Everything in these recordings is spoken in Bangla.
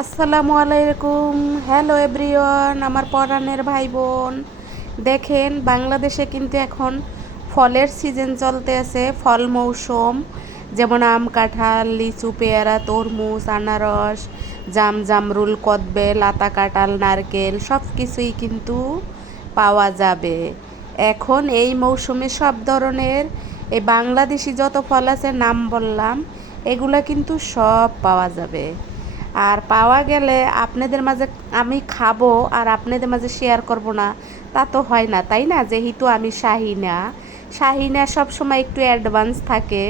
আসসালামু আলাইকুম। হ্যালো এভরিওয়ান, আমার পরাণের ভাই বোন। দেখেন, বাংলাদেশে কিন্তু এখন ফলের সিজন চলতে আছে, ফল মৌসুম। যেমন আম, কাঁঠাল, লিচু, পেয়ারা, তরমুজ, আনারস, জাম, জামরুল, কদবেল, আতা, কাঁঠাল, নারকেল সব কিছুই কিন্তু পাওয়া যাবে। এখন এই মৌসুমে সব ধরনের এই বাংলাদেশি যত ফল আছে নাম বললাম, এগুলা কিন্তু সব পাওয়া যাবে। আর পাওয়া গেলে আপনাদের মাঝে আমি খাবো আর আপনাদের মাঝে শেয়ার করব না, তা তো হয় না, তাই না? যেহেতু আমি শাহিনা, শাহিনা সবসময় একটু অ্যাডভান্স থাকে,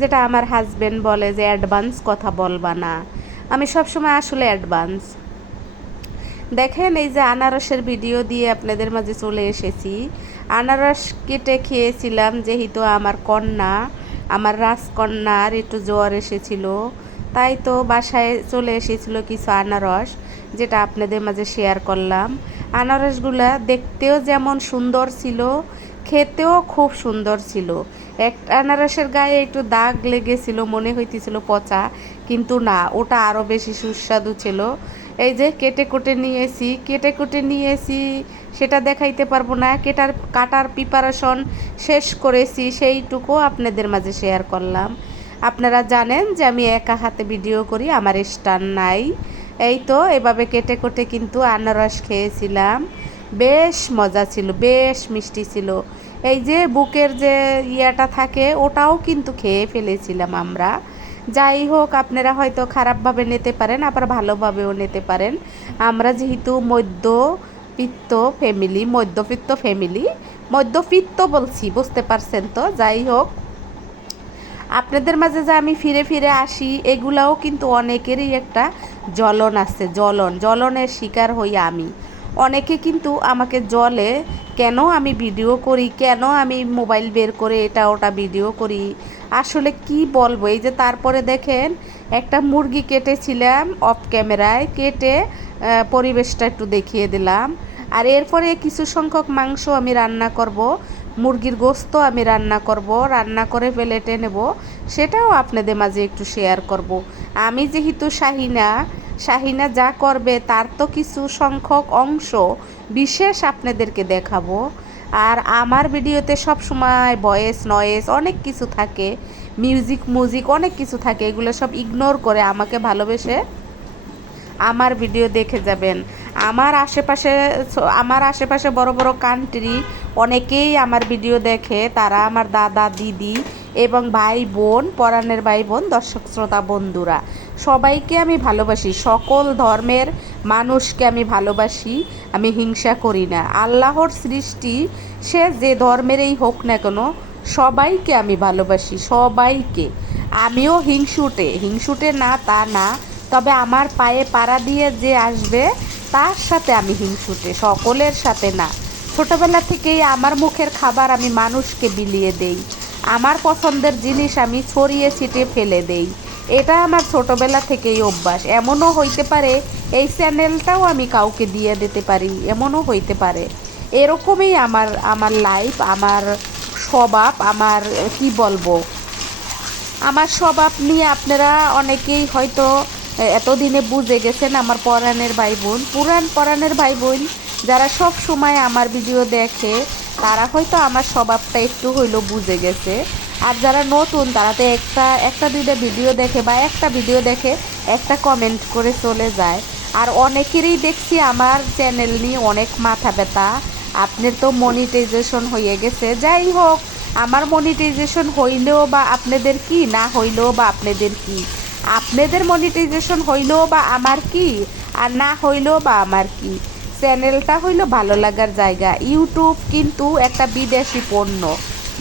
যেটা আমার হাজবেন্ড বলে যে অ্যাডভান্স কথা বলবা না। আমি সবসময় আসলে অ্যাডভান্স। দেখেন, এই যে আনারসের ভিডিও দিয়ে আপনাদের মাঝে চলে এসেছি। আনারস কেটে খেয়েছিলাম, যেহেতু আমার কন্যা, আমার রাজকন্যার একটু জ্বর এসেছিল, তাই তো বাসায় চলে এসেছিল কিছু আনারস, যেটা আপনাদের মাঝে শেয়ার করলাম। আনারসগুলা দেখতেও যেমন সুন্দর ছিল, খেতেও খুব সুন্দর ছিল। একটা আনারসের গায়ে একটু দাগ লেগেছিল, মনে হইতেছিল পচা, কিন্তু না, ওটা আরও বেশি সুস্বাদু ছিল। এই যে কেটে কুটে নিয়েছি, সেটা দেখাইতে পারবো না। কাটার প্রিপারেশন শেষ করেছি, সেইটুকু আপনাদের মাঝে শেয়ার করলাম। আপনারা জানেন যে আমি একা হাতে ভিডিও করি, আমার স্ট্যান্ড নাই। এই তো এভাবে কেটে কুটে কিন্তু আনারস খেয়েছিলাম, বেশ মজা ছিল, বেশ মিষ্টি ছিল। এই যে বুকের যে ইয়াটা থাকে, ওটাও কিন্তু খেয়ে ফেলেছিলাম আমরা। যাই হোক, আপনারা হয়তো খারাপভাবে নিতে পারেন, আবার ভালোভাবেও নিতে পারেন। আমরা যেহেতু মধ্যবিত্ত বলছি, বুঝতে পারছেন তো? যাই হোক, আপনাদের মাঝে যে আমি ফিরে ফিরে আসি, এগুলাও কিন্তু অনেকেরই একটা জ্বলন আছে, জ্বলনের শিকার হই আমি। অনেকে কিন্তু আমাকে জ্বলে, কেন আমি ভিডিও করি, কেন আমি মোবাইল বের করে এটা ওটা ভিডিও করি। আসলে কি বলবো, এই যে তারপরে দেখেন, একটা মুরগি কেটেছিলাম অফ ক্যামেরায়, কেটে পরিবেশটা একটু দেখিয়ে দিলাম। আর এরপরে কিছু সংখ্যক মাংস আমি রান্না করব, মুরগির গোস্ত আমি রান্না করব, রান্না করে প্লেটে নেব, সেটাও আপনাদের মাঝে একটু শেয়ার করব। আমি যেহেতু শাহিনা যা করবে তার তো কিছু সংখ্যক অংশ বিশেষ আপনাদেরকে দেখাবো। আর আমার ভিডিওতে সব সময় ভয়েস নয়েস অনেক কিছু থাকে, মিউজিক অনেক কিছু থাকে, এগুলো সব ইগনোর করে আমাকে ভালোবেসে আমার ভিডিও দেখে যাবেন। আমার আশেপাশে বড় বড় কান্ট্রি অনেকেই আমার ভিডিও দেখে, তারা আমার দাদা দিদি এবং ভাই বোন, পরাণের ভাই বোন, দর্শক শ্রোতা বন্ধুরা, সবাইকে আমি ভালোবাসি, সকল ধর্মের মানুষকে আমি ভালোবাসি। আমি হিংসা করি না। আল্লাহর সৃষ্টি, সে যে ধর্মেরই হোক না কেন, সবাইকে আমি ভালোবাসি, সবাইকে। আমিও হিংসুটে না তা না, তবে আমার পায়ে পাড়া দিয়ে যে আসবে তার সাথে আমি হিংসুটে, সকলের সাথে না। ছোটবেলা থেকেই আমার মুখের খাবার আমি মানুষকে বিলিয়ে দেই, আমার পছন্দের জিনিস আমি ছড়িয়ে ছিটিয়ে ফেলে দেই। এটা আমার ছোটবেলা থেকেই অভ্যাস। এমনও হইতে পারে এই চ্যানেলটাও আমি কাউকে দিয়ে দিতে পারি, এমনও হইতে পারে। এরকমই আমার আমার লাইফ, আমার স্বভাব, আমার কি বলবো, আমার স্বভাব নিয়ে আপনারা অনেকেই হয়তো এতদিনে বুঝে গেছেন। আমার পরাণের ভাই বোন যারা সব সময় আমার ভিডিও দেখে, তারা হয়তো আমার স্বভাবটা একটু হইলেও বুঝে গেছে। আর যারা নতুন, তারা তো একটা দুইটা ভিডিও দেখে বা একটা ভিডিও দেখে একটা কমেন্ট করে চলে যায়। আর অনেকেরই দেখছি আমার চ্যানেল নিয়ে অনেক মাথা ব্যথা, আপনার তো মনিটাইজেশন হয়ে গেছে। যাই হোক, আমার মনিটাইজেশন হইলেও বা আপনাদের কি, না হইলেও বা আপনাদের কি, আপনাদের মনিটাইজেশন হইলেও বা আমার কি, আর না হইলেও বা আমার কি। চ্যানেলটা হইলো ভালো লাগার জায়গা। ইউটিউব কিন্তু একটা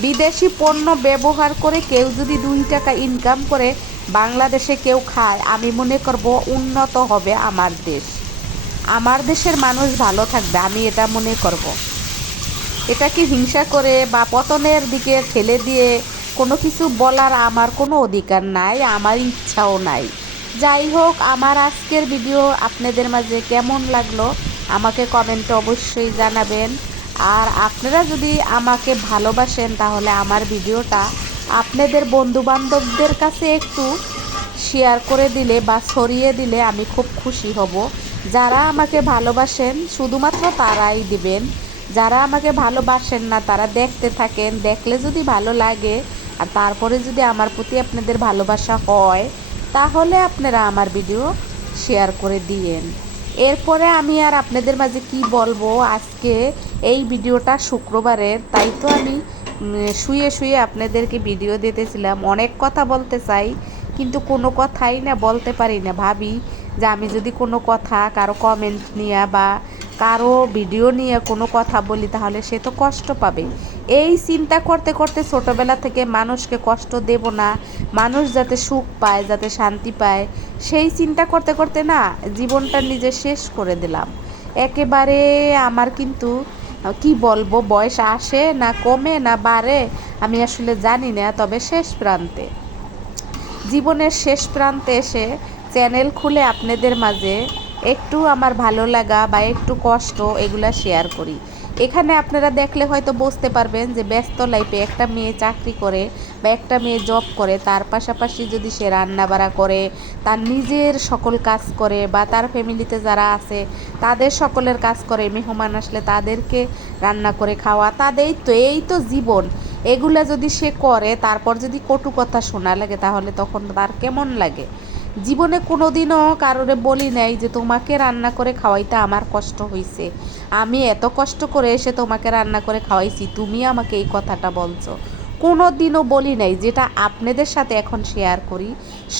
বিদেশি পণ্য ব্যবহার করে কেউ যদি 2 টাকা ইনকাম করে বাংলাদেশে কেউ খায়, আমি মনে করব উন্নত হবে আমার দেশ, আমার দেশের মানুষ ভালো থাকবে, আমি এটা মনে করব। এটাকে হিংসা করে বা পতনের দিকে ঠেলে দিয়ে কোনো কিছু বলার আমার কোনো অধিকার নাই, আমার ইচ্ছাও নাই। যাই হোক, আমার আজকের ভিডিও আপনাদের মাঝে কেমন লাগলো আমাকে কমেন্টে অবশ্যই জানাবেন। আর আপনারা যদি আমাকে ভালোবাসেন, তাহলে আমার ভিডিওটা আপনাদের বন্ধুবান্ধবদের কাছে একটু শেয়ার করে দিলে বা ছড়িয়ে দিলে আমি খুব খুশি হব। যারা আমাকে ভালোবাসেন শুধুমাত্র তারাই দিবেন, যারা আমাকে ভালোবাসেন না তারা দেখতে থাকেন, দেখলে যদি ভালো লাগে আর তারপরে যদি আমার প্রতি আপনাদের ভালোবাসা হয় তাহলে আপনারা আমার ভিডিও শেয়ার করে দিয়েন। এরপরে আমি আর আপনাদের মাঝে কি বলবো, আজকে এই ভিডিওটা শুক্রবারের, তাই তো আমি শুয়ে শুয়ে আপনাদেরকে ভিডিও দিতেছিলাম। অনেক কথা বলতে চাই কিন্তু কোনো কথাই না বলতে পারি না। ভাবি যে আমি যদি কোনো কথা কারো কমেন্ট নিয়ে বা কারো ভিডিও নিয়ে কোনো কথা বলি তাহলে সে তো কষ্ট পাবে। এই চিন্তা করতে করতে ছোটোবেলা থেকে মানুষকে কষ্ট দেব না, মানুষ যাতে সুখ পায়, যাতে শান্তি পায়, সেই চিন্তা করতে করতে না জীবনটা নিজে শেষ করে দিলাম একেবারে। আমার কিন্তু কি বলবো, বয়স আসে না কমে না বাড়ে আমি আসলে জানি না, তবে শেষ প্রান্তে, জীবনের শেষ প্রান্তে এসে চ্যানেল খুলে আপনাদের মাঝে একটু আমার ভালো লাগা বা একটু কষ্ট এগুলা শেয়ার করি। এখানে আপনারা দেখলে হয়তো বুঝতে পারবেন যে ব্যস্ত লাইফে একটা মেয়ে চাকরি করে বা একটা মেয়ে জব করে, তার পাশাপাশি যদি সে রান্না বাড়া করে, তার নিজের সকল কাজ করে বা তার ফ্যামিলিতে যারা আছে তাদের সকলের কাজ করে, মেহমান আসলে তাদেরকে রান্না করে খাওয়া, এই তো জীবন। এগুলা যদি সে করে তারপর যদি কটু কথা শোনা লাগে তাহলে তখন তার কেমন লাগে। জীবনে কোনো দিনও কারোরে বলি নাই যে তোমাকে রান্না করে খাওয়াইতে আমার কষ্ট হয়েছে, আমি এত কষ্ট করে এসে তোমাকে রান্না করে খাওয়াইছি, তুমি আমাকে এই কথাটা বলছো। কোনো দিনও বলি নাই, যেটা আপনাদের সাথে এখন শেয়ার করি।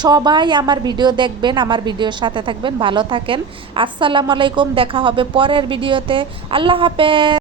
সবাই আমার ভিডিও দেখবেন, আমার ভিডিওর সাথে থাকবেন, ভালো থাকেন। আসসালামু আলাইকুম, দেখা হবে পরের ভিডিওতে। আল্লাহ হাফেজ।